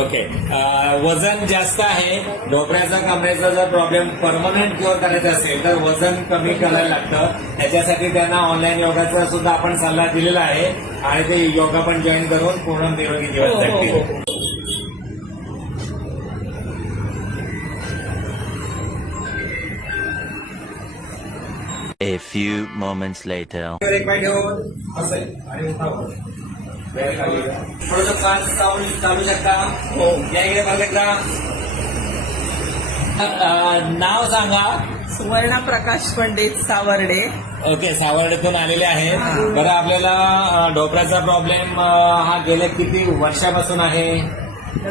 Okay. वजन जास्त आहे, ढोपऱ्याचा कमरेचा जर प्रॉब्लेम परमनंट क्युअर करायचा असेल तर वजन कमी करायला लागतं. त्याच्यासाठी त्यांना ऑनलाईन योगाचा सुद्धा आपण सल्ला दिलेला आहे आणि ते योगा पण जॉईन करून पूर्ण निरोगी जीवन जगतील. A few moments later. एक पाय ठेवून असं आणि उठावं. थोडंसं पाच चालू शकता. हो, या इकडे बघ एकदा. नाव सांगा. सुवर्णा प्रकाश पंडित सावर्डे. ओके, सावर्डेतून आलेले आहेत. बरं, आपल्याला ढोपऱ्याचा प्रॉब्लेम हा गेल्या किती वर्षापासून आहे?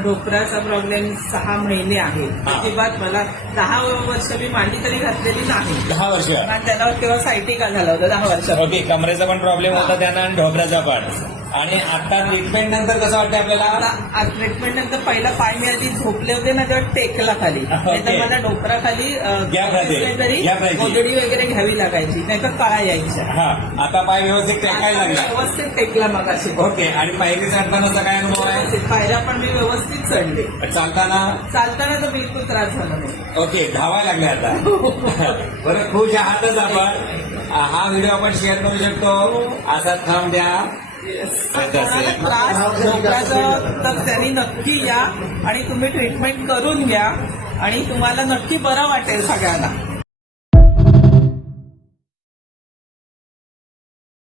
ढोपऱ्याचा प्रॉब्लेम 6 महिने आहे. अजिबात मला 10 वर्ष मी मांडी तरी घातलेली नाही. 10 वर्ष. कारण त्याला तेव्हा सायटिका झाला होता 10 वर्षात. ओके, कमरेचा पण प्रॉब्लेम होता त्यांना आणि ढोपऱ्याचा पण. आणि आता ट्रीटमेंट नंतर कसं वाटतं आपल्याला? ट्रीटमेंट नंतर पहिला पाय मी आधी झोपले होते ना तेव्हा टेकला खाली, नाहीतर मला डोकरा खाली काहीतरी गोदडी वगैरे घ्यावी लागायची, नाहीतर कळा यायच्या. हा, आता पाय व्यवस्थित टेकायला लागला. व्यवस्थित टेकला मग अशी. ओके, आणि पायरी चढतानाचा काय अनुभव आहे? पायऱ्या पण मी व्यवस्थित चढले. चालताना तर बिलकुल त्रास झाला नाही. ओके, धावायला लागले आता. बरं, खुश आहातच आपण. हा व्हिडिओ आपण शेअर करू शकतो. असा थंब द्या. त्रास ढोपऱ्याचा तर त्यांनी नक्की या आणि तुम्ही ट्रीटमेंट करून घ्या आणि तुम्हाला नक्की बरं वाटेल सगळ्यांना.